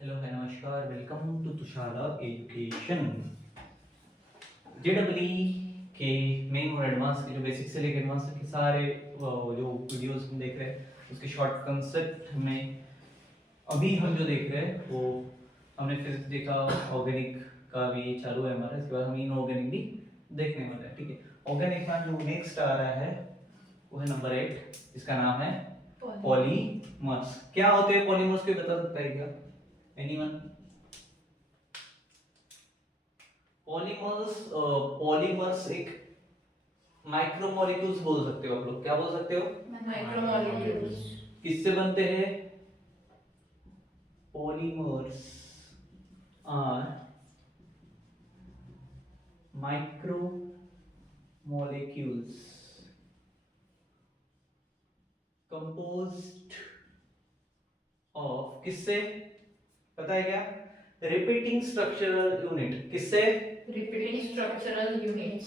Hello है नमस्कार, welcome to Tushara education. JW के मेन और एडवांस के जो बेसिक से लेकर एडवांस तक के सारे जो वीडियोस हम देख रहे हैं उसके शॉर्ट कंसेप्ट में अभी हम जो देख रहे हैं वो हमने फिजिक्स देखा, ऑर्गेनिक का भी चालू है हमारा, इसके बाद हम इनऑर्गेनिक भी देखने वाले हैं। ठीक है, ऑर्गेनिक का जो नेक्स्ट आ रहा है वो है नंबर 8, जिसका नाम है पॉलीमर्स। क्या होते हैं पॉलीमर्स, के बता सकता है क्या एनीवन? पॉलीमर्स एक माइक्रोमोलिक्यूल्स बोल सकते हो आप लोग। क्या बोल सकते हो? माइक्रोमोलिक्यूल्स। किससे बनते हैं? Polymers are micromolecules composed of, किससे पता है क्या? Repeating structural unit. किससे? Repeating structural units.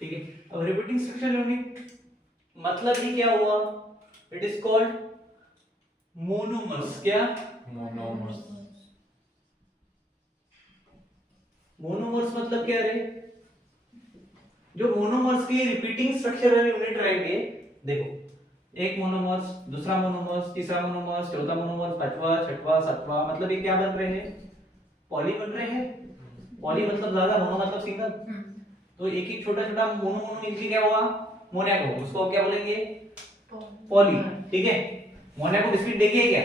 ठीक है, अब रिपीटिंग स्ट्रक्चरल यूनिट मतलब ही क्या हुआ? It is called monomers. क्या? मोनोमर्स। मोनोमर्स मतलब क्या रे? जो मोनोमर्स की रिपीटिंग स्ट्रक्चरल यूनिट रहेंगे, देखो, एक मोनोमर्स, दूसरा मोनोमर्स, तीसरा मोनोमर्स, चौथा मोनोमर्स, पांचवा, छठवां, सातवां, मतलब ये क्या बन रहे हैं? पॉली बन रहे हैं। पॉली मतलब ज्यादा, मोनो मतलब सिंगल। तो एक एक छोटा छोटा मोनो मोनो मिलके क्या हुआ? मोनैको। उसको क्या बोलेंगे? पॉली। ठीक है, मोनैको बिस्किट देखिए क्या,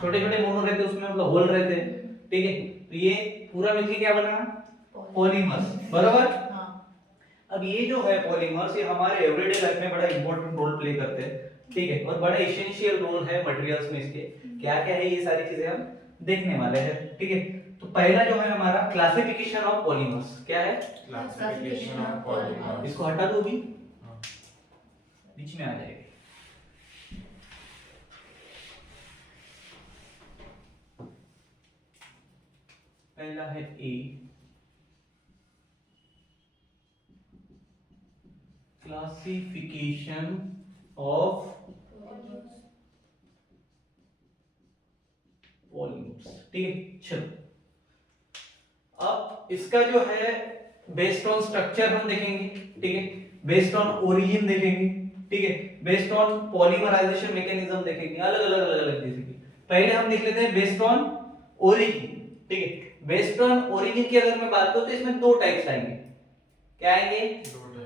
छोटे छोटे मोनो रहते उसमें, मतलब होल रहते हैं। ठीक है, तो ये पूरा मिलके क्या बना? पॉलीमर्स। बराबर। अब ये जो है पॉलीमर्स, ये हमारे एवरीडे लाइफ में बड़ा इंपॉर्टेंट रोल प्ले करते हैं। ठीक है, और बड़ा एसेंशियल रोल है मटेरियल्स में इसके। क्या क्या है ये सारी चीजें हम देखने वाले हैं। ठीक है, तो पहला जो है हमारा क्लासिफिकेशन ऑफ पॉलीमर्स। क्या है? Classification of polymers. इसको हटा दो भी, बीच में आ जाएगा। पहला है ए, क्लासिफिकेशन ऑफ पॉलीमर्स। ठीक है, चलो अब इसका जो है बेस्ड ऑन स्ट्रक्चर हम देखेंगे। ठीक है, बेस्ड ऑन ओरिजिन देखेंगे। ठीक है, बेस्ड ऑन पॉलीमराइजेशन मैकेनिज्म देखेंगे, अलग अलग अलग अलग देखेंगे। पहले हम देख लेते हैं बेस्ड ऑन ओरिजिन। ठीक है, बेस्ड ऑन ओरिजिन की अगर मैं बात करूं तो इसमें दो टाइप्स आएंगे। क्या आएंगे?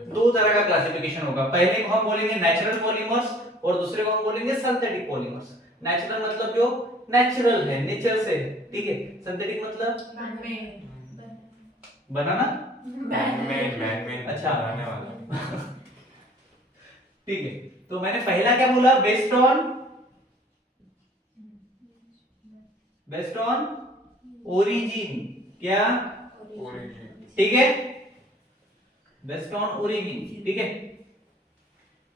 दो तरह का क्लासिफिकेशन होगा। पहले को हम बोलेंगे नेचुरल पॉलीमर्स और दूसरे को हम बोलेंगे सिंथेटिक पॉलीमर्स। नेचुरल मतलब जो नेचुरल है, नेचर से है। ठीक है, सिंथेटिक मतलब बनाना, मैन अच्छा बनाने वाला। ठीक है, तो मैंने पहला क्या बोला? Based on origin. क्या? ओरिजिन। ठीक है, बेस्ड ऑन ओरिजिन। ठीक है,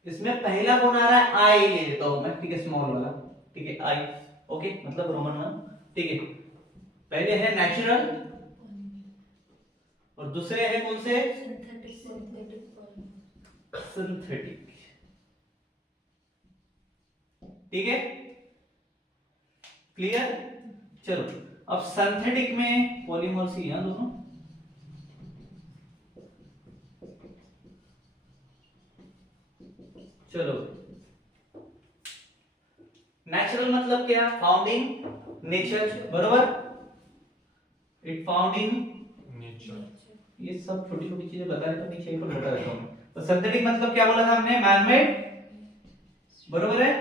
इसमें पहला कौन आ रहा है? आई ले लेता हूं मैं। ठीक है, स्मॉल वाला। ठीक है, आई। ओके, मतलब रोमन वन। ठीक है, पहले है नेचुरल और दूसरे है कौन से? सिंथेटिक। ठीक है, क्लियर? चलो, अब सिंथेटिक में पॉलीमर्स ही है दोनों। चलो, नेचुरल मतलब क्या? Found in nature. बरोबर, इट फाउंड इन नेचर। ये सब छोटी छोटी चीजें बता रहे तो नीचे पर बता देता हूं। तो सिंथेटिक मतलब क्या बोला था हमने? Man made. बरोबर है।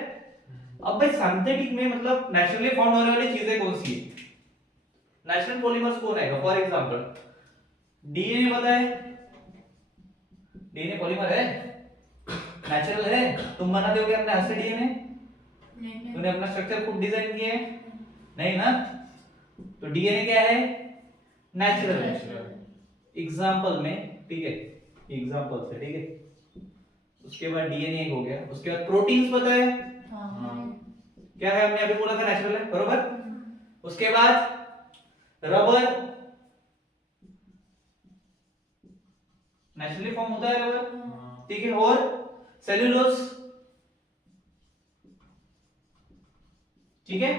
अब भाई सिंथेटिक में मतलब नेचुरली फाउंड होने वाली चीजें कौन सी है? नेचुरल पॉलीमर्स कौन आएगा? फॉर एग्जांपल डीएनए पता है? डीएनए पॉलीमर है, नेचुरल है। तुम बनाते होगे अपने हाथ से डीएनए? तूने अपना स्ट्रक्चर खुद डिजाइन किया है? नहीं ना। तो डीएनए क्या है? नेचुरल है। एग्जांपल में, ठीक है, एग्जांपल से। ठीक है, उसके बाद डीएनए हो गया, उसके बाद प्रोटीन्स पता है? क्या है? हमने अभी बोला था नेचुरल है। बरोबर, उसके बाद रबर, नेचुरली फॉर्म होता है रबर, हाँ, ठीक है। और सेल्यूलोज, ठीक है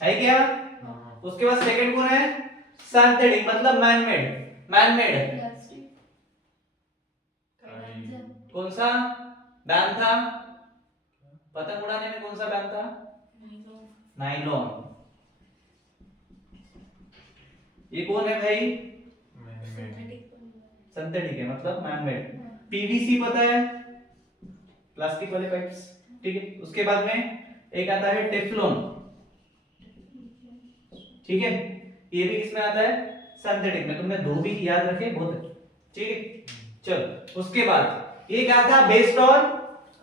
क्या? हाँ, उसके बाद सेकंड कौन है? सिंथेटिक मतलब मैनमेड। मैनमेड कौन सा बैन था? पतंग उड़ाने में कौन सा बैन था? नाइलॉन। ये कौन है भाई? सिंथेटिक है मतलब मैनमेड। पीवीसी पता है, प्लास्टिक वाले पाइप्स, ठीक है। उसके बाद में एक आता है टेफ्लॉन, ठीक है। ये भी किसमें आता है? सिंथेटिक में। तुमने दो भी याद रखे, बहुत अच्छे, ठीक है। चलो उसके बाद ये क्या था? बेस्ड ऑन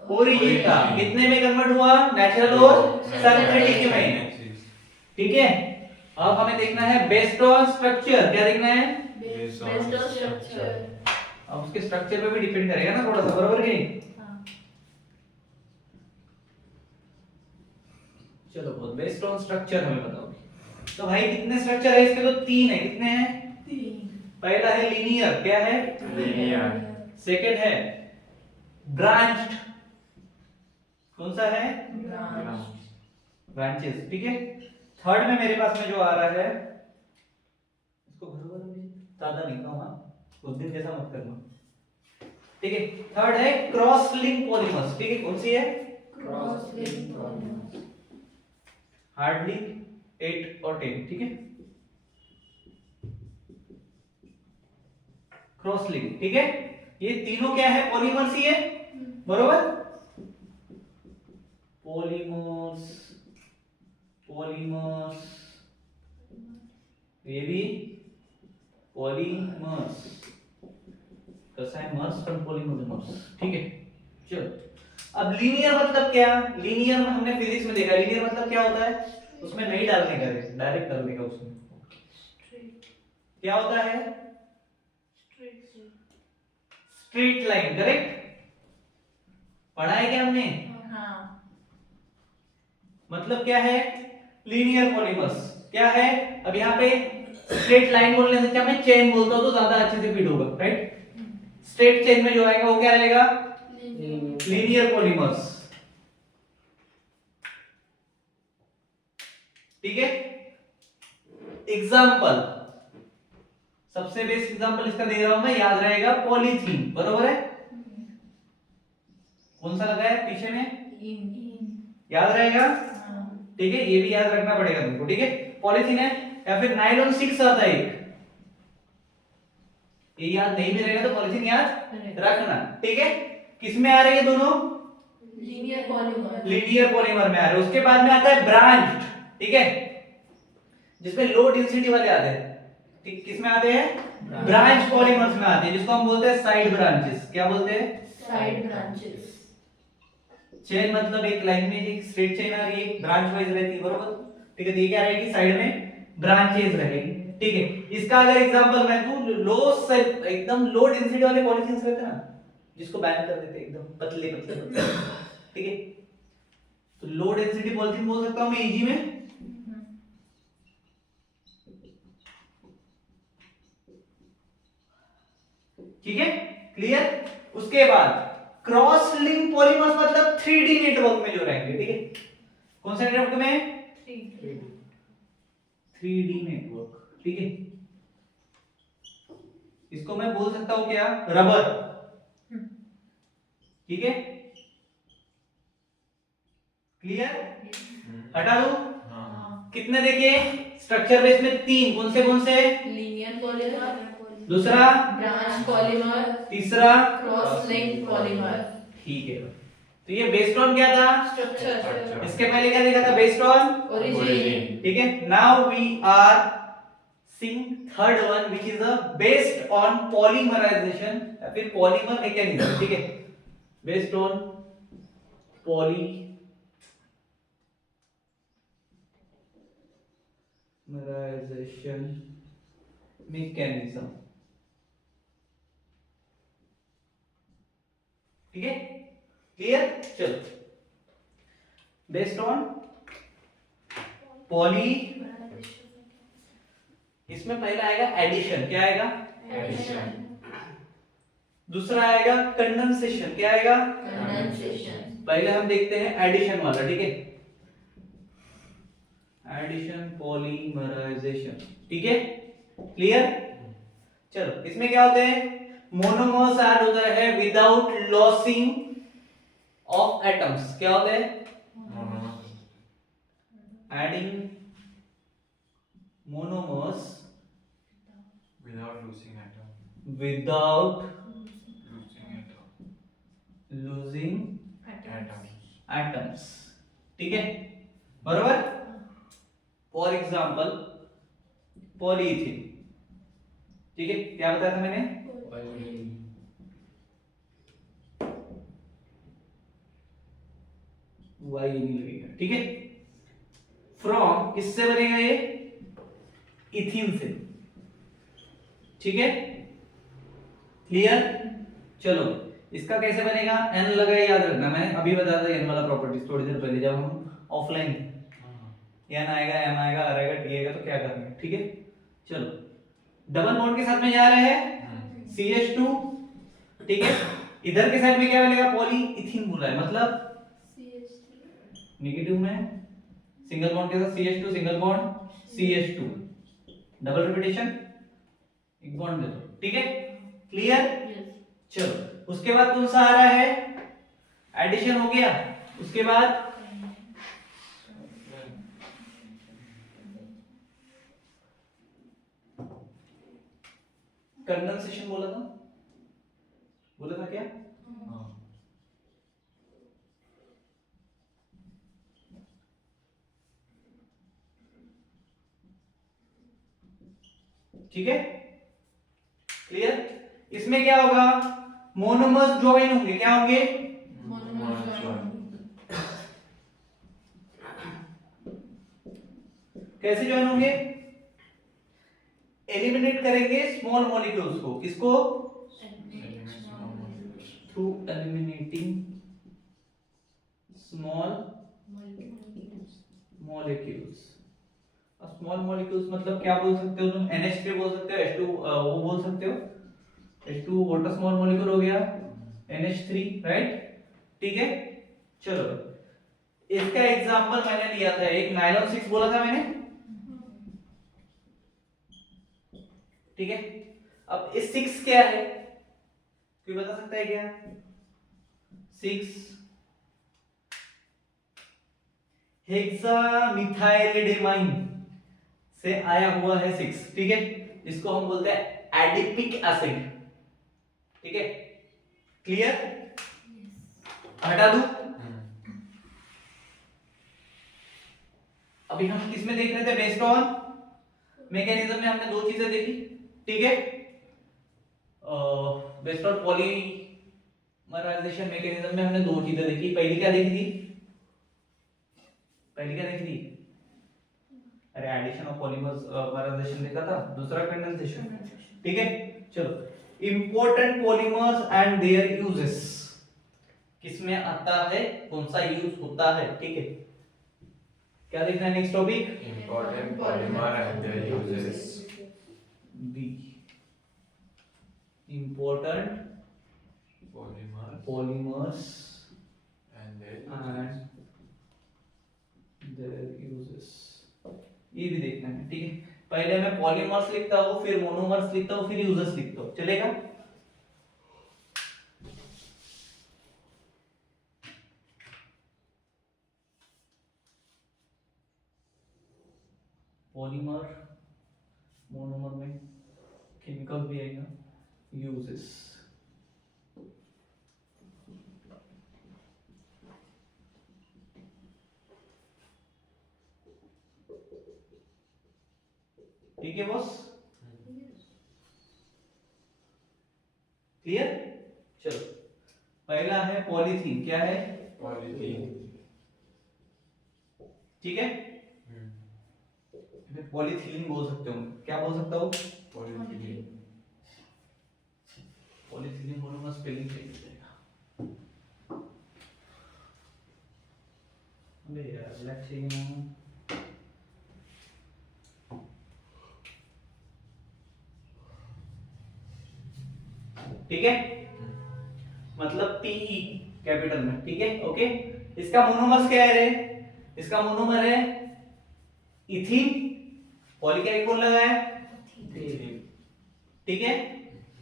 ओरिजिन का। कितने में कन्वर्ट हुआ? नेचुरल और सिंथेटिक में, ठीक है। अब हमें देखना है बेस्ड ऑन स्ट्रक्चर। क्या देखना है? अब उसके स्ट्रक्चर पे भी डिपेंड करेगा ना थोड़ा सा, बराबर कि नहीं? चलो बहुत बेस्ड ऑन स्ट्रक्चर हमें बताओ। तो भाई कितने स्ट्रक्चर है इसके? तो तीन है। कितने हैं? पहला है लीनियर। क्या है? सेकंड है ब्रांच्ड। कौन सा है? ब्रांचेस, ठीक है। थर्ड में मेरे पास में जो आ रहा है, इसको बराबर में ज्यादा नहीं कहूं, हाँ उस दिन जैसा मत करना, ठीक है। थर्ड है क्रॉस लिंक पॉलीमर्स, ठीक है। कौन सी है? हार्डली 8 और 10, ठीक है। क्रॉस लिंक, ठीक है। ये तीनों क्या है? पॉलीमर्स ही है, बरोबर। पॉलीमर्स, पॉलीमर्स, ये भी पॉलीमर्स, कैसा है? मर्स फ्रॉम पॉलीमर्स, ठीक है। चलो अब लीनियर मतलब क्या? लीनियर में हमने फिजिक्स में देखा, लीनियर मतलब क्या होता है? उसमें नहीं डालने का, डायरेक्ट डालने का उसमें। क्या होता है? Straight line, correct. पढ़ा है क्या हमने? मतलब क्या है? लीनियर पॉलीमर्स क्या है? अब यहाँ पे स्ट्रेट लाइन बोलने से क्या, मैं चेन बोलता हूं तो ज्यादा अच्छे से फीड होगा, राइट। स्ट्रेट चेन में जो आएगा वो क्या रहेगा? लीनियर पॉलीमर्स, ठीक है। एग्जाम्पल, सबसे बेस्ट एग्जाम्पल इसका दे रहा हूं मैं, याद रहेगा। पॉलीथीन, बरोबर है। कौन सा लगा है पीछे में? याद रहेगा, ठीक है। ये भी याद रखना पड़ेगा तुमको, ठीक है। पॉलीथीन है, या फिर नायलॉन 6 आता है एक, ये याद नहीं भी रहेगा तो पॉलीथीन याद रखना, ठीक है। किसमें आ रही है दोनों? लीनियर पॉलीमर में आ रहे हैं। उसके बाद में आता है ब्रांच्ड, ठीक है, जिसमें लो डेंसिटी वाले आते हैं, ठीक। किसमें आते हैं? ब्रांच पॉलीमर्स में आते हैं, जिसको हम बोलते हैं साइड ब्रांचेस। क्या बोलते हैं? चेन मतलब एक लाइन में एक स्ट्रेट चेन आ रही है, ब्रांच वाइज रहती है, बरोबर, ठीक है। तो ये क्या रहेगी? साइड में ब्रांचेस रहेगी, ठीक है। इसका अगर एग्जांपल मैं दूं, लो से एकदम लो डेंसिटी वाले पॉलीथीन्स रहते हैं ना, जिसको बैन कर देते हैं एकदम पतले पतले पतले, ठीक है। तो लो डेंसिटी पॉलीथीन बोल सकता हूं मैं इजी में, ठीक है। क्लियर? उसके बाद क्रॉस लिंक पॉलीमर्स मतलब 3D नेटवर्क में जो रहेंगे, ठीक है। कौन सा नेटवर्क में? 3D नेटवर्क, ठीक है। इसको मैं बोल सकता हूं क्या? रबर, ठीक है। क्लियर? हटा दूं? कितने देखिए स्ट्रक्चर बेस में? तीन। कौन से? लीनियर पॉलीमर, दूसरा ब्रांच पॉलीमर, तीसरा क्रॉस लिंक पॉलीमर। ठीक है। तो ये बेस्ड ऑन क्या था? स्ट्रक्चर, इसके पहले क्या देखा था? Based on origin. ठीक है। Now we are seeing third one which is a based on polymerisation या फिर पॉलीमर मैकेनिज्म, ठीक है। बेस्ड ऑन पॉलीमराइजेशन मैकेनिज्म, ठीक है। क्लियर? चलो बेस्ड ऑन पॉली, इसमें पहला आएगा एडिशन। क्या आएगा? दूसरा आएगा कंडेंसेशन। क्या आएगा? Condensation. पहले हम देखते हैं एडिशन वाला, ठीक है? एडिशन, पॉलीमराइजेशन, ठीक है? क्लियर? चलो, इसमें क्या होते हैं? मोनोमर्स ऐड होता है विदाउट लॉसिंग ऑफ एटम्स। क्या होते हैं? Adding monomers Without losing atom. Without Losing atom. Losing Atoms. Atoms, ठीक है? बरोबर? फॉर एग्जांपल पॉलीथीन, ठीक है? क्या बताया था मैंने? वाई नहीं लगेगा, ठीक है? फ्रॉम किससे बनेगा ये? इथीन से, ठीक है? क्लियर? चलो, इसका कैसे बनेगा? एन लगा, याद रखना, मैंने अभी बताया था एन वाला प्रॉपर्टीज थोड़ी देर पहले जब हम ऑफलाइन थे। एन आएगा, एम आएगा, आर आएगा, टी आएगा, तो क्या करना है, ठीक है? चलो, डबल बॉन्ड के साथ में जा रहे हैं CH2, ठीक है? इधर के साइड में क्या मिलेगा? पॉलीइथीन बोला है, मतलब नेगेटिव में सिंगल बॉन्ड के साथ CH2, single bond CH2, double repetition, एक बॉन्ड दे दो, ठीक है? क्लियर? Yes. चलो, उसके बाद कौन सा आ रहा है? एडिशन हो गया। उसके बाद कंडेंसेशन बोला था क्या? ठीक है? क्लियर? इसमें क्या होगा? मोनोमर्स ज्वाइन होंगे। क्या होंगे? Monomers join. कैसे ज्वाइन होंगे? एलिमिनेट करेंगे स्मॉल मॉलिक्यूल्स को। किसको? Through eliminating small molecules. अब स्मॉल मॉलिक्यूल्स मतलब क्या बोल सकते हो तुम? NH3 बोल सकते हो, H2 वो बोल सकते हो, H2 वाटर स्मॉल मॉलिक्यूल हो गया, NH3, राइट? ठीक है? चलो, इसका एग्जांपल मैंने लिया था, एक नायलॉन 6 बोला था मैंने, ठीक है? अब इस 6 क्या है? कोई बता सकता है क्या? 6 हेक्सामिथाइलिडेमाइन से आया हुआ है 6, ठीक है? इसको हम बोलते हैं एडिपिक एसिड, ठीक है? क्लियर? हटा दूं? अभी हम किसमें देख रहे थे? बेस्ड ऑन मैकेनिज्म में हमने दो चीजें देखी, ठीक है? बेस्ड ऑन पॉलीमराइजेशन मैकेनिज्म में हमने दो चीजें देखी। पहली क्या देखी थी? अरे एडिशन और पॉलीमराइजेशन देखा था। दूसरा कंडेंसेशन, ठीक है? चलो, important polymers and their uses किसमें आता है, कौन सा यूज होता है, ठीक है? क्या देखना है next topic? Important polymer and their uses. B, important Polymers polymers and their and their uses, ये भी देखना है, ठीक है? पहले मैं पॉलीमर्स लिखता हूँ, फिर मोनोमर्स लिखता हूँ, फिर यूजेस लिखता हूँ, चलेगा? पॉलीमर, मोनोमर में केमिकल भी आएगा, यूजेस। ठीक है बॉस? क्लियर? चलो, पहला है पॉलीथीन। क्या है? polythene. ठीक है? पॉलीथीन बोल सकते हो। क्या बोल सकता हूँ? Polythene. पॉलीथीन मोनोमर स्पेलिंग सही हो जाएगा। अबे यार ब्लैक चाहिए ना। ठीक है? मतलब पीई कैपिटल में, ठीक है ओके। इसका मोनोमर्स क्या है रे? इसका मोनोमर है इथीन, पॉली क्या कौन लगा है, ठीक है।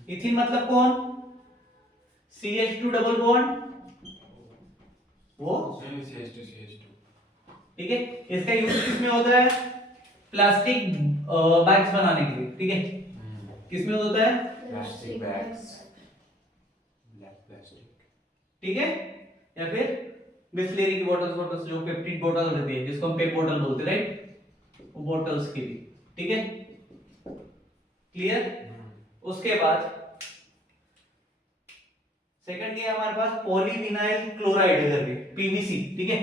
इथीन मतलब कौन, CH2 डबल बॉन्ड वो, CH2 ठीक है। इसका यूज किसमें होता है, प्लास्टिक बैग्स बनाने के लिए, ठीक है। किसमें होता है, प्लास्टिक बैग्स, ब्लैक प्लास्टिक, ठीक है। या फिर बिस्लेरी की बोतल्स जो पेप्टिक बोतल रहती है जिसको हम पेप बोतल बोलते हैं, राइट, वो बोतल्स के लिए, ठीक है क्लियर। उसके बाद सेकंड ये हमारे पास पॉलीविनाइल क्लोराइड करके पीवीसी, ठीक है।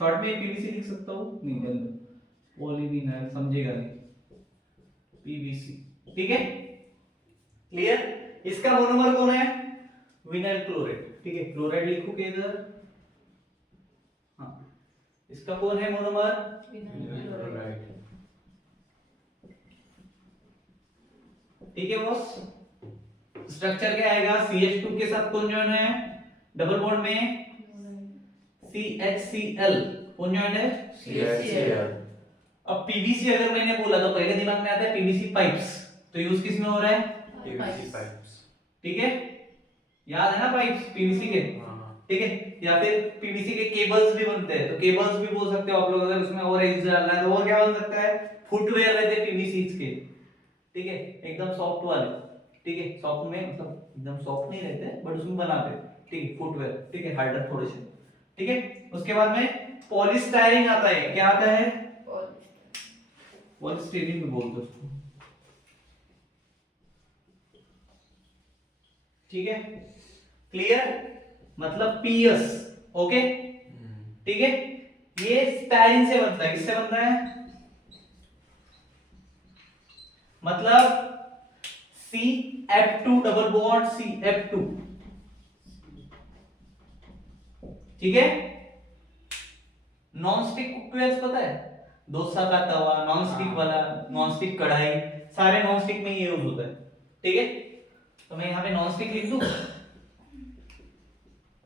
शॉर्ट में पीवीसी लिख सकता हूं, नहीं जल्द पॉलीविनाइल समझेगा नहीं, पीवीसी, ठीक है क्लियर। इसका मोनोमर कौन है, विनाइल क्लोराइड, ठीक है। क्लोराइड लिखोगे इधर, हाँ इसका कौन है मोनोमर, क्लोराइड, ठीक है बॉस। स्ट्रक्चर क्या आएगा, CH2 के साथ कौन जॉइन है, डबल बॉन्ड में CHCl, कौन जॉइन है, CHCl, अब पीवीसी अगर मैंने बोला तो पहले दिमाग में आता है पीवीसी पाइप्स, तो यूज किस में हो रहा है, PVC pipes, ठीक है। याद है ना पाइप्स पीवीसी के, ठीक है। या फिर पीवीसी के केबल्स भी बनते हैं, तो केबल्स भी बोल सकते हो आप लोग, अगर उसमें और एज डालना है तो और क्या बन सकता है, फुटवेयर रहते हैं पीवीसी के, ठीक है एकदम सॉफ्ट वाले, ठीक है। सॉफ्ट में मतलब एकदम सॉफ्ट नहीं रहते बट उसमें बनाते हैं, ठीक है फुटवेयर, ठीक है हार्डर थोड़े से, ठीक है। उसके बाद में पॉलीस्टाइरीन आता है, क्या आता है, पॉलीस्टाइरीन भी बोलते हैं उसको, ठीक है क्लियर, मतलब पीएस, ओके ठीक है। ये स्टाइरिन से बनता है, किससे बनता है, मतलब CF2 डबल बॉन्ड CF2, ठीक है। नॉन स्टिक कुकवेयर्स पता है, डोसा का तवा, नॉन स्टिक वाला, नॉन स्टिक कढ़ाई, सारे नॉन स्टिक में ये यूज होता है, ठीक है। तो मैं यहाँ पे नॉन स्टिक लिख दूं,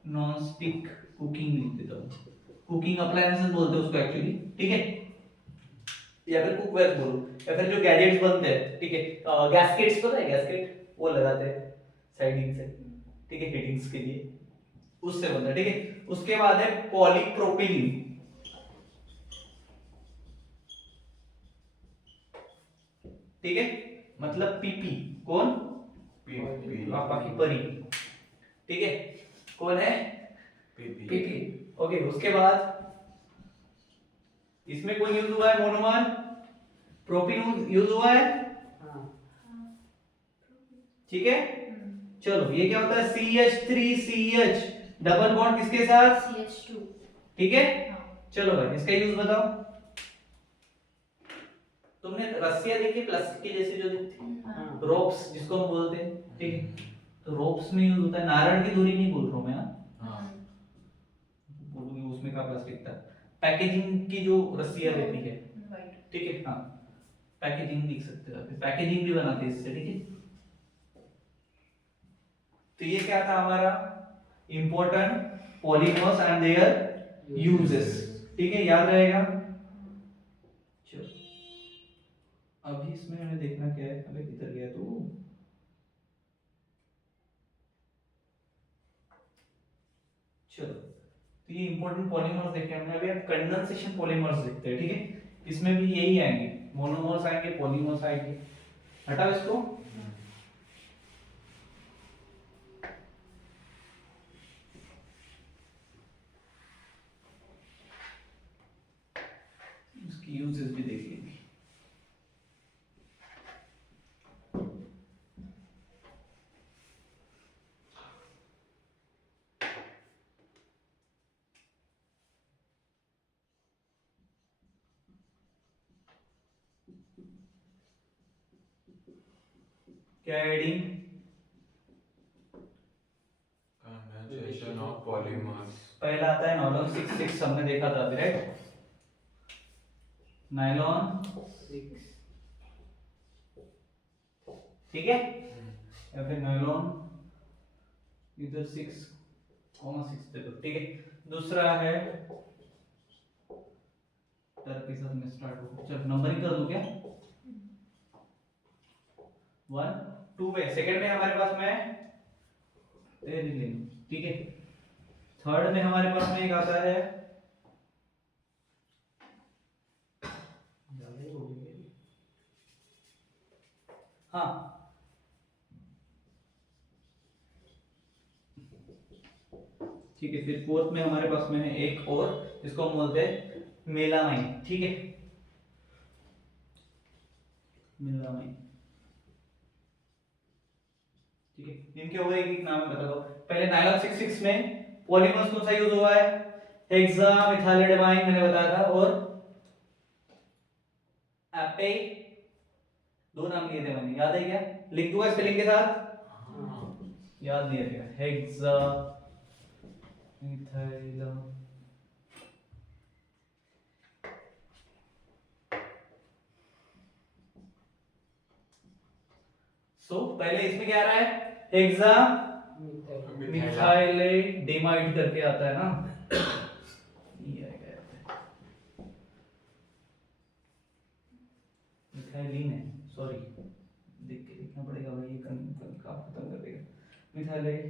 नॉन स्टिक कुकिंग लिख देता हूँ, कुकिंग अप्लायंसेस बोलते हैं उसको एक्चुअली, ठीक है। या फिर कुकवेयर बोलो, या फिर जो गैजेट्स बनते हैं, ठीक है, गैस्केट्स पता है, गैस्केट वो लगाते हैं साइडिंग से, ठीक है हीटिंग्स के लिए, उससे बनता है, ठीक है। उसके बाद है पॉलीप्रोपिलीन, ठीक है, मतलब पीपी, कौन, पापा की परी, ठीक है, कौन है, पीपी, ओके। उसके बाद इसमें कौन यूज हुआ है, मोनोमर प्रोपीन यूज हुआ है, ठीक है। चलो ये क्या होता है, CH3CH डबल बॉन्ड किसके साथ, CH2, ठीक है। चलो भाई इसका यूज बताओ, तुमने रस्सियां देखी प्लास्टिक की जैसे जो दिखती, रोप्स जिसको हम बोलते हैं, ठीक है। तो रोप्स में यूज होता है, नारळ की डोरी नहीं बोल रहा हूं मैं, बोलूंगी उसमें का प्लास्टिक था, पैकेजिंग की जो रस्सियां रहती है, ठीक है, हाँ पैकेजिंग लिख सकते हो, पैकेजिंग भी बनाते हैं इससे, ठीक है। तो ये क्या था हमारा important polymers and their uses, ठीक है याद रहेगा। चलो अभी इसमें हमें देखना क्या है, अबे किधर गया तू, चलो तो ये इंपॉर्टेंट पॉलीमर्स देखे हमने, अभी हम कंडेंसेशन पॉलीमर्स देखते हैं, ठीक है। इसमें भी यही आएंगे, मोनोमर्स आएंगे, पॉलीमर्स आएंगे, हटाओ इसको। इसकी यूजेस भी देख लेंगे। क्या एडिंग, कंडेंसेशन ऑफ पॉलीमर्स, पहला आता है नायलॉन 6 हमने देखा था अभी, राइट, नायलॉन 6, ठीक है, या फिर नायलॉन इधर 6,6 दे दो, ठीक है। दूसरा है टर के साथ में स्टार्ट हो, चल नंबरिंग कर दूं क्या? 1 2 पे, सेकंड में हमारे पास में टेरिलिन, ठीक है। थर्ड में हमारे पास में एक आता है, हाँ ठीक है। फिर फोर्थ में हमारे पास में है एक और, जिसको हम बोलते हैं मेलामाइन, ठीक है। मेलामाइन, ठीक है। इनके हो गए, एक नाम है बता दो। पहले नायलॉन 66 में पॉलीमर्स कौन सा यूज हुआ है? हेक्सा मिथाइलेडामाइन मैंने बताया था, और एपे, दो नाम लिए थे मैंने, याद है क्या? लिख दूंगा स्पेलिंग के साथ, याद नहीं रहेगा। हेक्सा मिथाइला, पहले इसमें क्या आ रहा है? हेक्सा मिथाइलेडामाइड करके आता है ना, ये आएगा, मिथाइलिन है, सॉरी देख के लिखना पड़ेगा भाई, ये काम खत्म कर देगा। मिथाइलेडामाइड,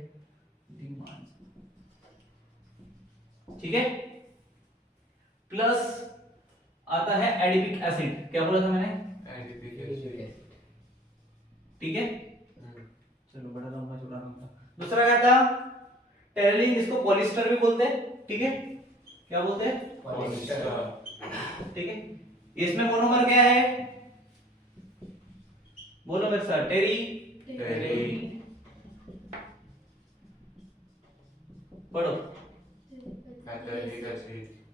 ठीक है। प्लस आता है एडिपिक एसिड, क्या बोला था मैंने? ठीक है, चलो बड़ा लंबा चौड़ा नाम था। दूसरा क्या था? टेरिलिन, इसको पॉलिस्टर भी बोलते हैं, ठीक है। क्या बोलते हैं? ठीक है। इसमें मोनोमर क्या है? बोलो मेरे साथ, पढ़ो।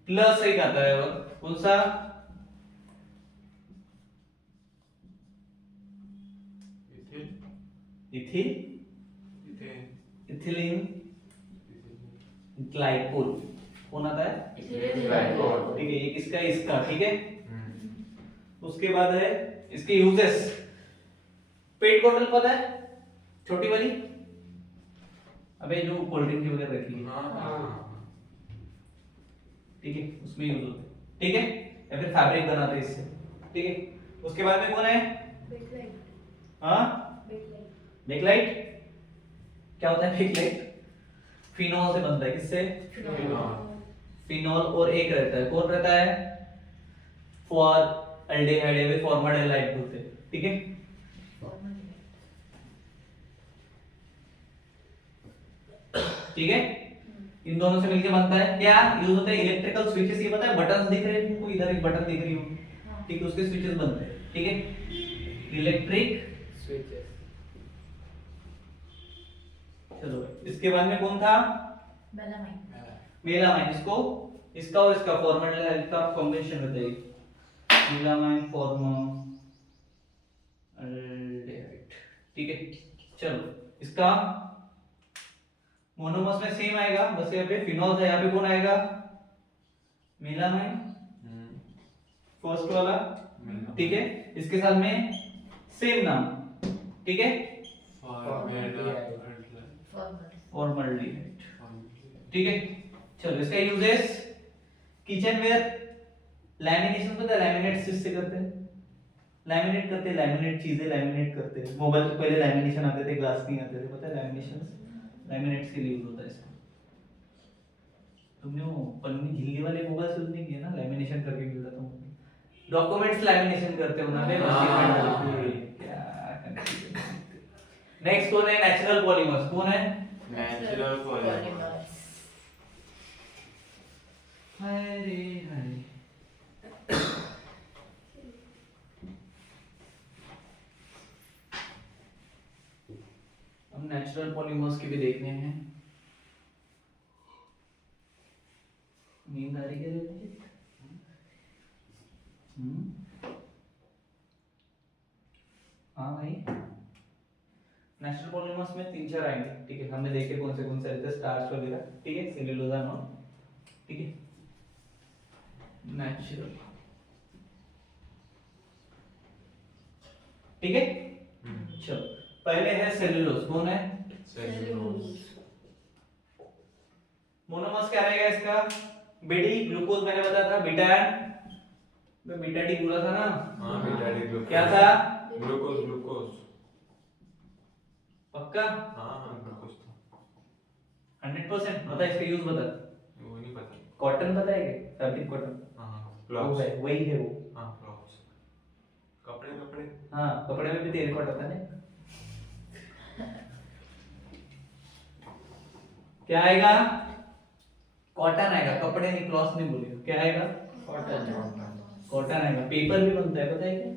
प्लस एक आता है, और कौन सा? इथिल, इथिलीन ग्लाइकोल, कौन आता है? ग्लाइकोल, ठीक है। ये किसका? इसका, ठीक है। उसके बाद है इसके यूजेस। पेट बॉटल पता है, छोटी वाली, अबे जो कोल्ड ड्रिंक की वगैरह रखी है, ठीक है, उसमें यूज होते हैं, ठीक है। या फिर फैब्रिक बनाते हैं इससे, ठीक है। उसके बाद में कौन है? हाँ, बेकलाइट। क्या होता है बेकलाइट? फिनॉल से बनता है, किससे? फिनॉल, और एक रहता है, कौन रहता है? फॉर्मल्डिहाइड या फिर फॉर्मल्डिहाइड बोलते हैं, ठीक है। ठीक है, इन दोनों से मिलके बनता है, क्या यूज होता है? इलेक्ट्रिकल स्विचेस, ये पता है, बटन्स दिख रहे हैं तुमको, इधर एक बटन दिख रही हो, ठीक है, उसके स्विचेस बनते हैं, ठीक है। Electric switches. चलो, इसके बाद में कौन था? मेलामाइन। इसको, इसका और इसका फॉर्मल्डिहाइड का कॉम्बिनेशन होता है, मेलामाइन फॉर्मल्डिहाइड, ठीक है। चलो, इसका मोनोमर्स में सेम आएगा, बस यहाँ पे फिनॉल था, यहाँ पे कौन आएगा? मेलामाइन, फर्स्ट वाला, ठीक है। इसके साथ में सेम नाम, ठीक है, फॉर्मल्डिहाइड, ठीक है। चलो, इसका यूजेस, किचन वेयर, लैमिनेशन, पता है लैमिनेट किससे करते हैं? लैमिनेट करते हैं, लैमिनेट चीजें लैमिनेट करते हैं। मोबाइल से पहले लैमिनेशन आते थे, ग्लास नहीं आते थे, पता है लैमिनेशन, लैमिनेट्स के लिए यूज होता है इसका। तुमने वो पन्नी झिल्ली वाले मोबाइल से नहीं किया ना, लैमिनेशन करके मिल जाता हूँ। डॉक्यूमेंट्स लैमिनेशन करते हो ना, क्या। नेक्स्ट कौन है? नेचुरल पॉलीमर्स, कौन है? Natural polymers. हरे हरे, हम नेचुरल पॉलीमर्स के भी देखने हैं। नींद आ रही है? हाँ भाई, नेचुरल पॉलीमर्स में 3-4 आएंगे, ठीक है। हमने देखे कौन से रहते हैं, स्टार्च वगैरह, ठीक है, सेल्यूलोज, नॉन, ठीक है। नेचुरल, ठीक है। चलो, पहले है सेल्यूलोज, कौन है? सेल्यूलोज। मोनोमर्स क्या रहेगा इसका? बीडी ग्लूकोज मैंने बताया था, बीटा मैं बीटा डी बोला था ना, हाँ बीटा डी ग्लूकोज क्या था? ग्लूकोज ग्लूकोज पक्का हाँ ग्लूकोज था 100%? बता इसका यूज बता। वो नहीं पता कॉटन पता है क्या? फैब्रिक कॉटन हाँ वो क्लॉथ्स है, वही है वो। हाँ क्लॉथ्स कपड़े कपड़े हाँ कपड़े में भी तेल कॉटन है ना। क्या आएगा? कॉटन आएगा, कपड़े नहीं, क्लॉथ नहीं बोलेगा, क्या आएगा? कॉटन आएगा। पेपर भी बनता है पता है क्या?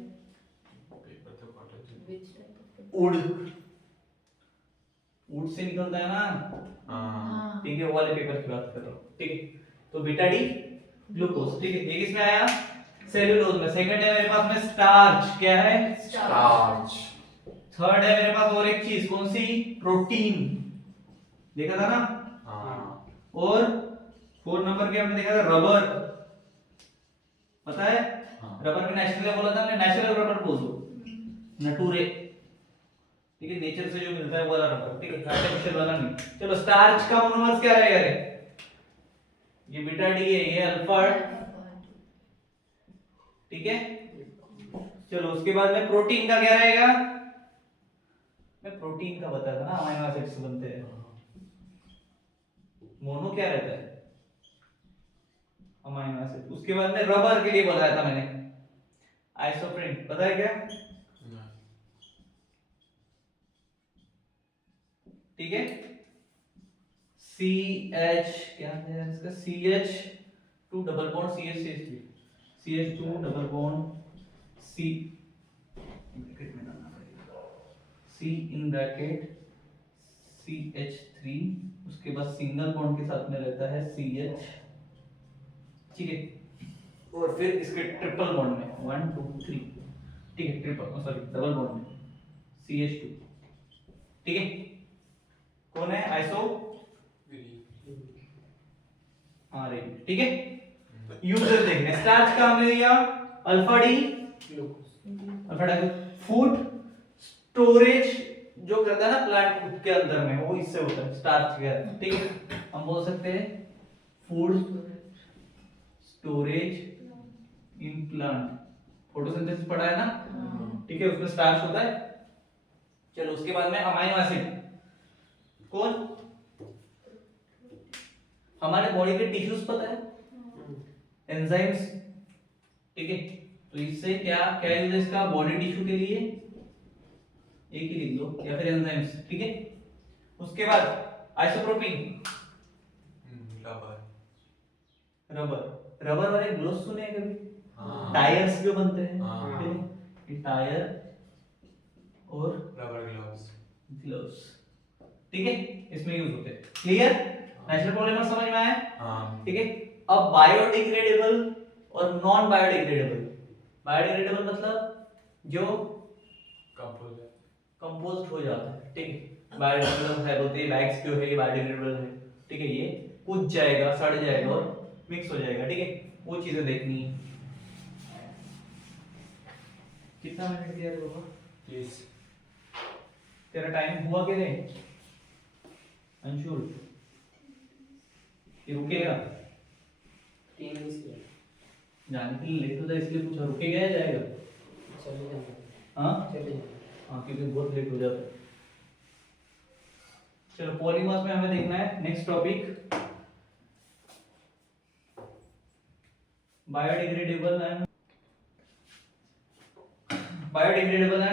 पेपर तो कॉटन से Which type of would, would say निकलता है ना, हाँ ठीक है, वो वाले पेपर की बात कर रहा हूँ, ठीक है। तो बीटा डी ग्लूकोज, ठीक है। एक इसमें आया सेलुलोज में, सेकंड है मेरे पास में स्टार्च, क्या है? स्टार्च थर्ड है मेरे पास और एक चीज, कौन सी? प्रोटीन, देखा था ना। हाँ और 4 नंबर पे हमने देखा था रबर, पता है? हाँ रबर में नेचुरल बोला था हमने, नेचुरल रबर बोलो, नटूरे, ठीक है, नेचर से जो मिलता है वो वाला रबर, ठीक है, आर्टिफिशियल वाला नहीं। चलो स्टार्च का मोनोमर्स क्या रहेगा रे? ये बीटा डी है, ये अल्फा, ठीक है। चलो उसके बाद में प्रोटीन का क्या रहेगा? मैं प्रोटीन का बताया था ना, अमीनो एसिड से बनते हैं। मोनो क्या रहता है? Amino acid. उसके बाद में रबर के लिए बताया था मैंने, आइसोप्रीन, पता है क्या? ठीक है। सी एच क्या है इसका? C H two double bond C H C H two double bond C, bracket में डालना पड़ेगा, C in bracket C H three, उसके बाद सिंगल बॉन्ड के साथ में रहता है सी एच, ठीक है। और फिर इसके ट्रिपल बॉन्ड में 1 2 3, ठीक है, ट्रिपल सॉरी डबल बॉन्ड में सी एच टू, ठीक है। कौन है? आइसो, हाँ रे, ठीक है। यूजर देखने, स्टार्च का हमने दिया alpha D alpha D, food storage जो करता है ना प्लांट खुद के अंदर में, वो इससे होता है स्टार्च के, ठीक है। हम बोल सकते हैं food storage in plant, photosynthesis पढ़ा है ना, ठीक है, उसमें स्टार्च होता है। चलो उसके बाद में अमीनो एसिड, कौन? हमारे बॉडी के टिश्यूज पता है, एंजाइम्स, ठीक है। तो इससे क्या क्या यूज है इसका? बॉडी टिश्यू के लिए एक ही लिख दो, या फिर एंजाइम्स, ठीक है। उसके बाद आइसोप्रोपीन, रबर, रबर वाले ग्लोव्स सुने हैं कभी? हाँ टायर्स जो बनते हैं, हाँ। ठीक है? ये टायर और रबर ग्लव्स ग्लोव्स, ठीक है, इसमें यूज होते हैं। क्लियर? नेचुरल पॉलीमर समझ में आया? हाँ ठीक है। अब बायोडिग्रेडेबल और नॉन बायोडिग्रेडेबल, बायोडिग्रेडेबल मतलब जो कंपोज कंपोस्ट हो जाता है, ठीक है। बायोडिग्रेडेबल है बोलते हैं बैग्स जो है ये बायोडिग्रेडेबल है, ठीक है, ये कुछ जाएगा, सड़ जाएगा और मिक्स हो जाएगा, ठीक है, वो चीजें देखनी है। कितना मिनट दिया रे बाबा? 30 तेरा टाइम हुआ कि नहीं अंशुल? ये रुकेगा? 3 मिनट जाने के लिए लेट होता है इसलिए पूछा, रुकेगा या जाएगा? चले जाएंगे, हाँ चले जाएंगे। हाँ, क्योंकि बहुत लेट हो जाता है। चलो पॉलीमर्स में हमें देखना है next topic, biodegradable and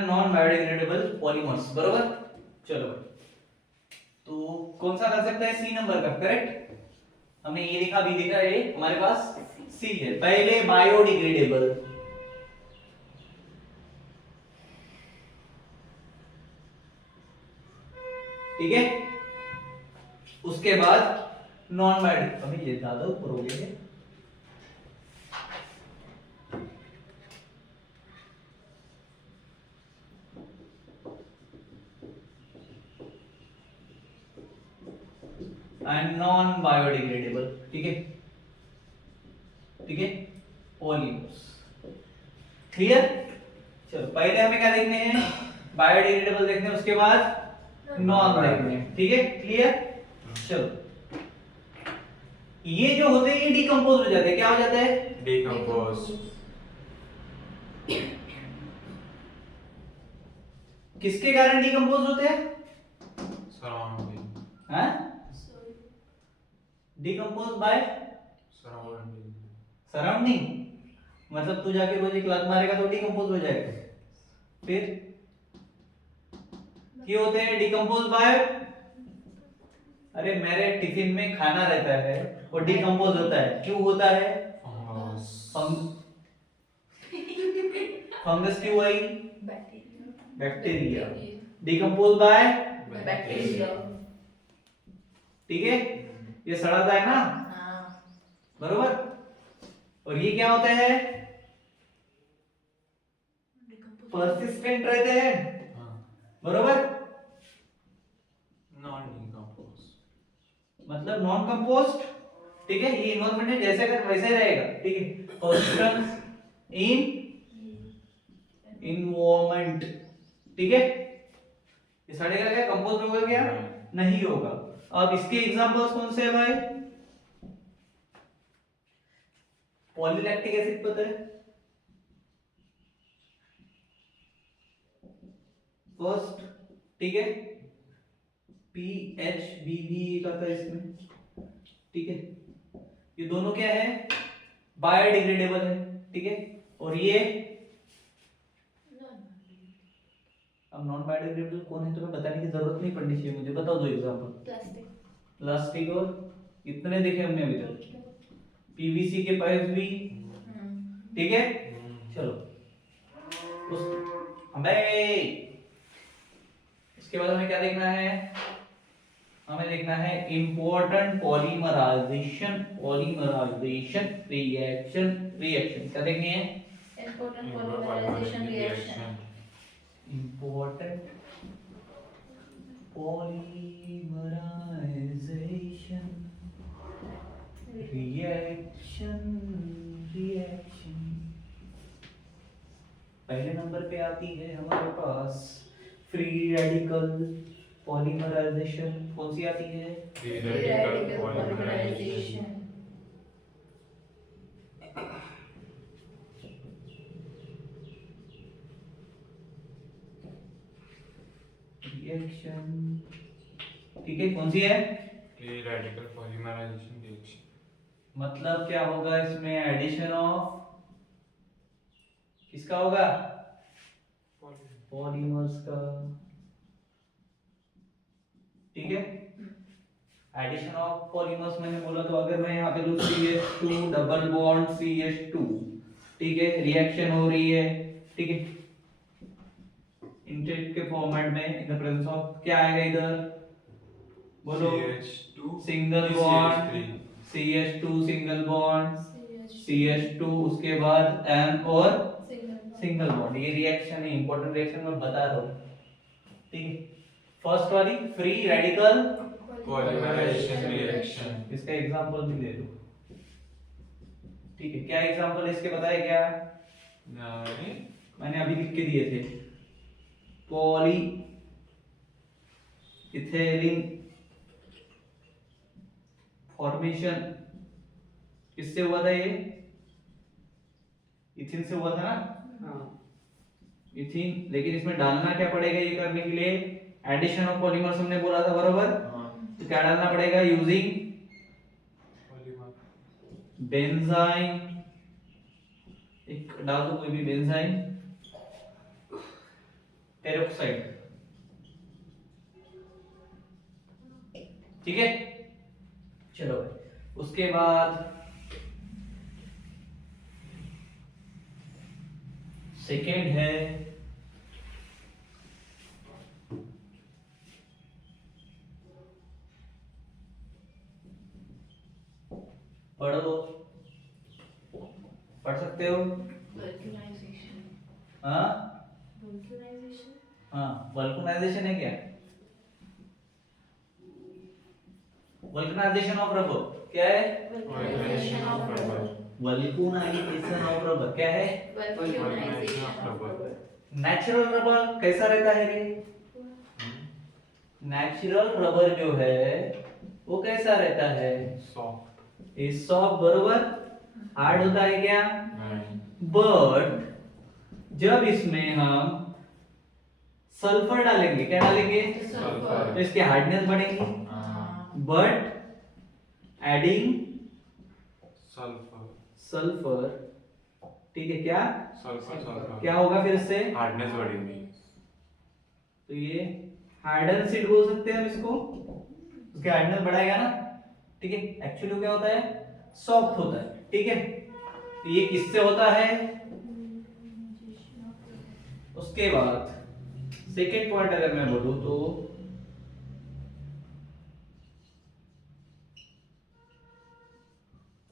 non biodegradable polymers, बरोबर। चलो तो कौन सा कर सकता है? सी नंबर का, करेक्ट। हमने ये देखा, बी देखा, ये हमारे पास सी है। पहले बायोडिग्रेडेबल, ठीक है, उसके बाद नॉन बायोडिग्रेडेबल, अभी ये ज्यादा ऊपर हो गया है, एंड नॉन बायोडिग्रेडेबल, ठीक है, ठीक है, पॉलीमर्स। क्लियर? चलो पहले हमें क्या देखने हैं? बायोडिग्रेडेबल देखने हैं, उसके बाद नॉन देखने हैं, ठीक है, क्लियर। चलो ये जो होते हैं ये डिकम्पोज हो जाते हैं, क्या हो जाता है? Decompose. किसके कारण डिकम्पोज होते हैं? Surrounding. हैं? Decompose by Surrounding. सराउंडिंग, मतलब तू जाके रोज एक लात मारेगा तो डिकम्पोज हो जाएगा। फिर ये होते हैं डिकम्पोज बाय, अरे मेरे टिफिन में खाना रहता है वो डिकम्पोज होता है, क्यों होता है? Fungus. फंगस क्यों आई? Bacteria. Bacteria. Decompose by, Bacteria. ठीक है, ये सड़ाता है ना, हाँ. बरोबर। और ये क्या होते हैं? परसिस्टेंट रहते हैं, हाँ. बरोबर। Non-decompose. मतलब नॉन कंपोस्ट, ठीक है, ये इन्वायरमेंट जैसे का वैसे रहेगा, ठीक है। परसिस्टेंस इन इन्वायरमेंट, ठीक है, ये सड़ेगा क्या, कंपोस्ट होगा क्या? नहीं होगा। अब इसके एग्जांपल्स कौन से हैं भाई? पॉलीलैक्टिक एसिड पता है? फर्स्ट, ठीक है, PHBB का था इसमें, ठीक है। ये दोनों क्या है? बायोडिग्रेडेबल है, ठीक है। और ये अब नॉन बायोडिग्रेडेबल कौन है तुम्हें बताने की जरूरत नहीं पड़नी चाहिए मुझे, बताओ दो एग्जांपल। Plastic. प्लास्टिक और इतने देखे हमने अभी तक, PVC के पाइप भी, ठीक है। चलो उस उसके बाद हमें क्या देखना है? हमें देखना है इम्पोर्टेंट पॉलीमराइजेशन रिएक्शन क्या देखनी है? Important polymerization reaction. Important polymerization reaction पहले नंबर पे आती है हमारे पास फ्री रेडिकल पॉलीमराइजेशन। कौन सी आती है? Free Free radical radical polymerization. polymerization. Reaction, ठीक है, कौन सी है? Free radical polymerization reaction. मतलब क्या होगा इसमें? एडिशन ऑफ किसका होगा? पॉलीमर्स का, ठीक है। एडिशन ऑफ पॉलीमर्स मैंने बोला, तो अगर मैं यहाँ पे लूँ CH2 डबल बॉन्ड CH2, ठीक है, रिएक्शन हो रही है, ठीक है, इंटेट के फॉर्मेट में इन द प्रेजेंस ऑफ क्या आएगा इधर? बोलो। CH2 single bond CH2 single bond CH2, उसके बाद M और सिंगल बॉन्ड। ये रिएक्शन है, इंपॉर्टेंट रिएक्शन मैं बता रहा हूँ, ठीक है। फर्स्ट वाली फ्री रेडिकल polymerization reaction. इसका एग्जांपल भी दे दो, ठीक है। क्या एग्जांपल इसके बताए? क्या नहीं. मैंने अभी लिख के दिए थे? पॉली इथेलिन फॉर्मेशन किससे हुआ था? ये इथिन से हुआ था ना, हाँ इथिन। लेकिन इसमें डालना क्या पड़ेगा ये करने के लिए? एडिशन ऑफ पॉलीमर्स हमने बोला था, बरोबर। हाँ. तो क्या डालना पड़ेगा? Using Polymer. बेंजाइन, एक डाल दो कोई भी, बेंजाइन पेरोक्साइड, ठीक है। चलो उसके बाद सेकेंड है पढ़ो, पढ़ सकते हो? Vulcanization. हाँ Vulcanization. हाँ, वल्कनाइजेशन है क्या? वल्कनाइजेशन ऑफ रबर क्या है? Vulcanization of rubber. Vulcanisation of rubber क्या है? Vulcanization of rubber. Natural rubber कैसा रहता है रे? नेचुरल रबर जो है वो कैसा रहता है? Soft. इज सॉफ्ट, बरोबर। हार्ड होता है क्या? नहीं। बट जब इसमें हम सल्फर डालेंगे, क्या डालेंगे? सल्फर। तो इसकी हार्डनेस बढ़ेगी। हाँ। But adding sulphur. सल्फर, ठीक है क्या? सल्फर। क्या होगा फिर इससे? हार्डनेस बढ़ेगी। तो ये हार्डन सीड बोल सकते हैं हम इसको, उसकी हार्डनेस बढ़ाएगा ना, ठीक है। एक्चुअली क्या होता है? सॉफ्ट होता है, ठीक है। तो ये किससे होता है? उसके बाद सेकेंड पॉइंट अगर मैं बोलूं तो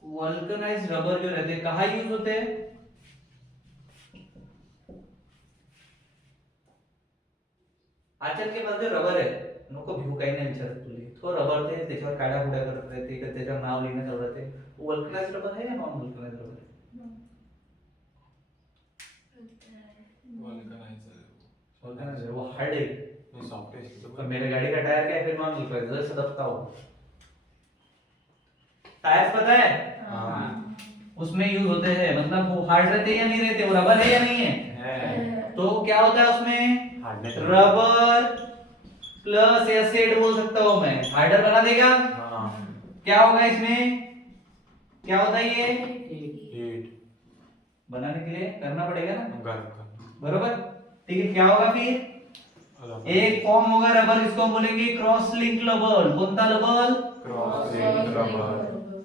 वल्कनाइज्ड रबर जो रहते हैं कहाँ यूज होते हैं? आजकाल के पास जो रबर आहे नको भिवू, काही नाही विचारत तुले, तो रबर ते त्याच्यावर काड्या कुड्या करत राहते का त्याच्यावर नाव लिहिण्यात आवडत आहे. वल्कनाइज्ड रबर आहे या नॉन वल्कनाइज्ड रबर आहे? वल्कनाइजर। वल्कनाइज्ड वो हार्ड है। ये सॉफ्ट है इससे तो तो। मेरे गाड़ी का टायर क्या है फिर नॉन वल्कनाइज्ड, जैसे दबता हो टायर, पता है? हाँ। उसमें यूज होते हैं, मतलब वो हार्ड रहते हैं या नहीं रहते, वो रबर है या नहीं है? है। तो क्या होता है उसमें? हार्डनेस। रबर प्लस एसिड बोल सकता हूं मैं, हार्डर बना देगा। हाँ। क्या होगा इसमें? क्या होता है ये? हीट। बनाने के लिए करना पड़ेगा ना, गर्म कर। बरोबर। ठीक है, क्या होगा फिर? एक फॉर्म होगा रबर, इसको हम बोलेंगे क्रॉस लिंक रबर। कोणता रबर? Cross link rubber.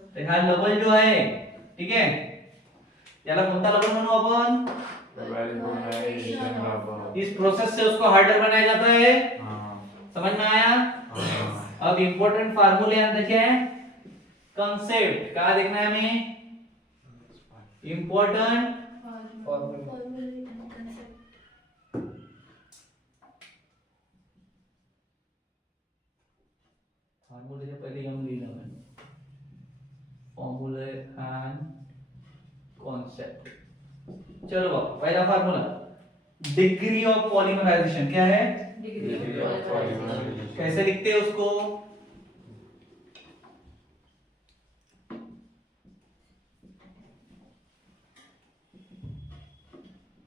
तो हा रबर जो आहे, ठीक है, याला कोणता रबर म्हणू आपण? Vulcanization rubber. इस प्रोसेस से उसको हार्डर बनाया जाता है। हाँ। समझ में आया? हाँ। अब इंपॉर्टेंट फार्मूले यहाँ देखे, कंसेप्ट कहा देखना है हमें? इंपॉर्टेंट फार्मूले से पहले हम लिखना है फॉर्मूले एंड कॉन्सेप्ट। चलो बाबू, पहला फार्मूला डिग्री ऑफ पॉलीमराइजेशन क्या है? Degree of polymerization। कैसे लिखते हैं उसको?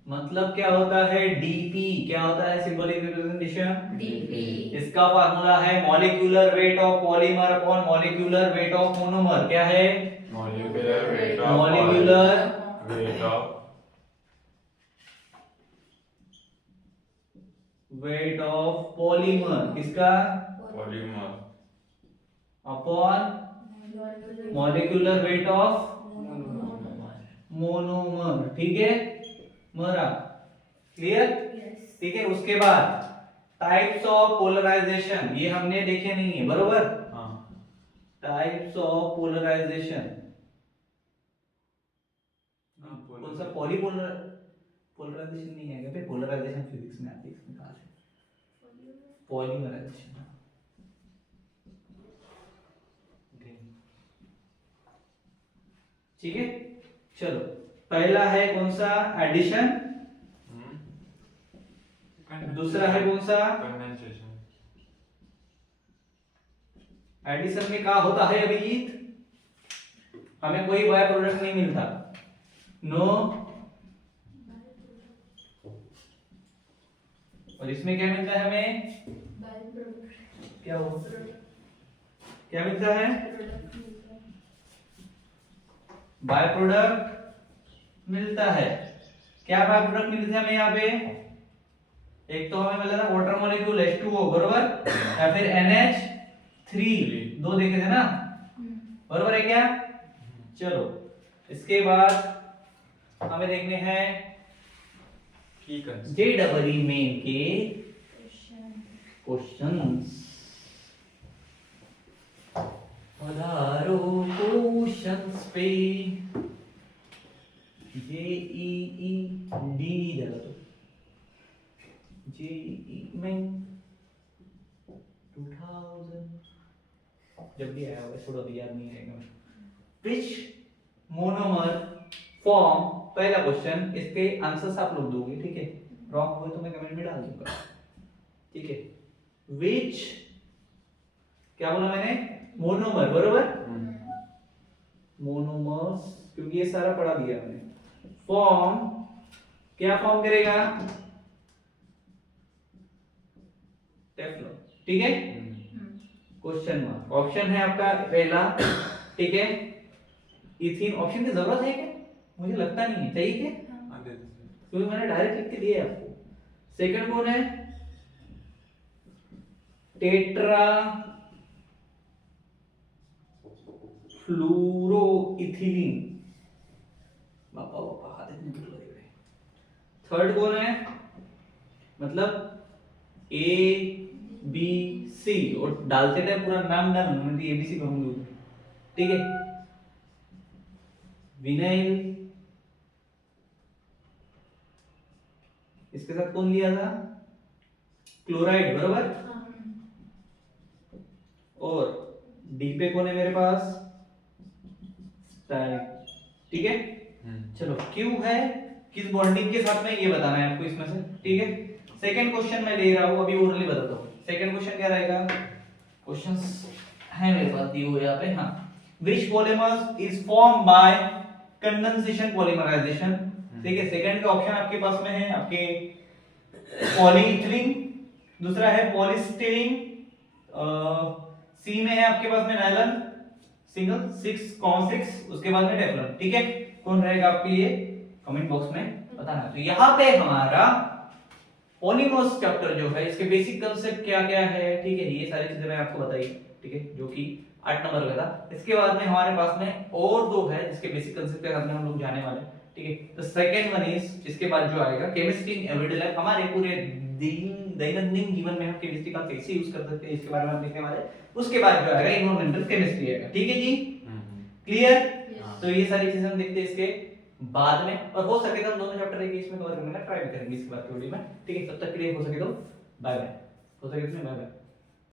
मतलब क्या होता है? डीपी। क्या होता है सिंबॉलिक रिप्रेजेंटेशन? डीपी। इसका फार्मूला है molecular weight of polymer upon molecular weight of monomer. क्या है? Molecular weight of molecular weight of weight of polymer, किसका? Polymer upon molecular weight of monomer, ठीक है। मरा क्लियर? ठीक है। उसके बाद टाइप्स ऑफ पोलराइजेशन, ये हमने देखे नहीं है, बरोबर। हाँ। टाइप्स ऑफ पोलराइजेशन, कौन सा? पॉलीपोलर पोलराइजेशन नहीं है क्या? पोलराइजेशन फिजिक्स में आती है, इसमें कहां से? पॉलीमराइजेशन। ठीक है, चलो पहला है कौन सा? एडिशन। दूसरा है कौन सा? कंडेंसेशन। एडिशन में क्या होता है अभिजीत? हमें कोई बाय प्रोडक्ट नहीं मिलता, नो। और इसमें क्या मिलता है हमें? क्या हो? क्या मिलता है? बाय प्रोडक्ट मिलता है। क्या बाय प्रोडक्ट मिलते हैं हमें यहाँ पे? एक तो हमें मिला था वाटर मॉलिक्यूल H2O, बरोबर, या फिर NH3, दो देखे थे ना, बरोबर है क्या? चलो इसके बाद हमें देखने हैं JEE मेन के क्वेश्चंस। पधारो क्वेश्चंस पे, JEE डी जगह तो JEE मेन 2000 जब भी आया होगा, थोड़ा भी याद नहीं रहेगा। विच मोनोमर फॉर्म, पहला क्वेश्चन, इसके आंसर्स आप लोग दोगे, ठीक है। रॉन्ग हुए तो मैं कमेंट में डाल दूंगा, ठीक है। विच, क्या बोला मैंने? मोनोमर, बरोबर। मोनोमर्स, क्योंकि ये सारा पढ़ा दिया हमने। फॉर्म क्या फॉर्म करेगा? टेफ्लॉन, ठीक है। क्वेश्चन मार्क, ऑप्शन है आपका पहला, ठीक है। इथीन, ऑप्शन की जरूरत है क्या? मुझे लगता नहीं है, चाहिए क्या? हाँ, दे दो। क्योंकि मैंने डायरेक्ट लिख के दिया है आपको। सेकंड कौन है? टेट्रा फ्लोरोइथिलीन, बापा बापा हाथ इतने दूर लगे हुए। थर्ड कौन है? मतलब ए बी सी, और डालते टाइम पूरा नाम डालना, मैं ए बी सी कहूंगी, ठीक है। विनाइल, इसके साथ कौन लिया था? क्लोराइड, बरोबर। और डी पे कौन है मेरे पास? स्टाइल, ठीक है। चलो क्यू है किस बॉन्डिंग के साथ में, ये बताना है आपको इसमें से, ठीक है। सेकंड क्वेश्चन मैं ले रहा हूं, अभी ओरली बताता हूं। सेकंड क्वेश्चन क्या रहेगा? क्वेश्चंस है मेरे पास दिए हुए यहाँ पे, हाँ। Which polymers is formed by condensation polymerization, ठीक है। सेकंड का ऑप्शन आपके पास में है आपके पॉलीइथीलीन, दूसरा है पॉलीस्टीरीन, सी में है आपके पास में नायलॉन सिंगल 6,6, उसके बाद में टेफ्लॉन, ठीक है। कौन रहेगा आपके लिए कमेंट बॉक्स में बताना। तो यहाँ पे हमारा पॉलीमर्स चैप्टर जो है, इसके बेसिक कांसेप्ट क्या क्या है, ठीक है, ये सारी चीजें मैं आपको बताई, ठीक है, जो कि 8 नंबर का था। इसके बाद में हमारे पास में और दो है जिसके बेसिक कांसेप्ट के साथ में हम लोग जाने वाले, ठीक है। तो सेकंड वन इज, इसके बाद जो आएगा केमिस्ट्री इन एवरीडे लाइफ, हमारे पूरे दैनंदिन जीवन में हम केमिस्ट्री का कैसे यूज कर सकते हैं, इसके बारे में हम देखने वाले हैं। उसके बाद जो आएगा एनवायरमेंटल केमिस्ट्री आएगा, ठीक है जी, क्लियर। तो ये सारी चीजें हम देखते हैं इसके बाद में, और हो सके तो हम दोनों चैप्टर एक इसमें कवर करने का ट्राई करेंगे इसके बाद के वीडियो में, ठीक है। तब तक के लिए हो सके तो बाय बाय, हो सके तो बाय बाय।